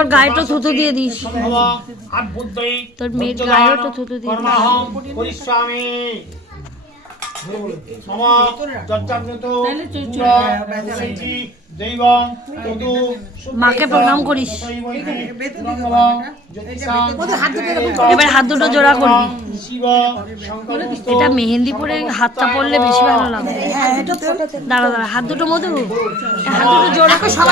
और गाय तो थूथू दिए दिस তোর মেয়ের গায়েও তো থুতু দিয়ে মাকে প্রণাম করিস এবার হাত দুটো জোড়া করবি এটা মেহেন্দি পরে হাতটা পরলে বেশি ভালো লাগবে দাঁড়া দাঁড়া হাত দুটো মধু হাত দুটো জোড়া করে সবাই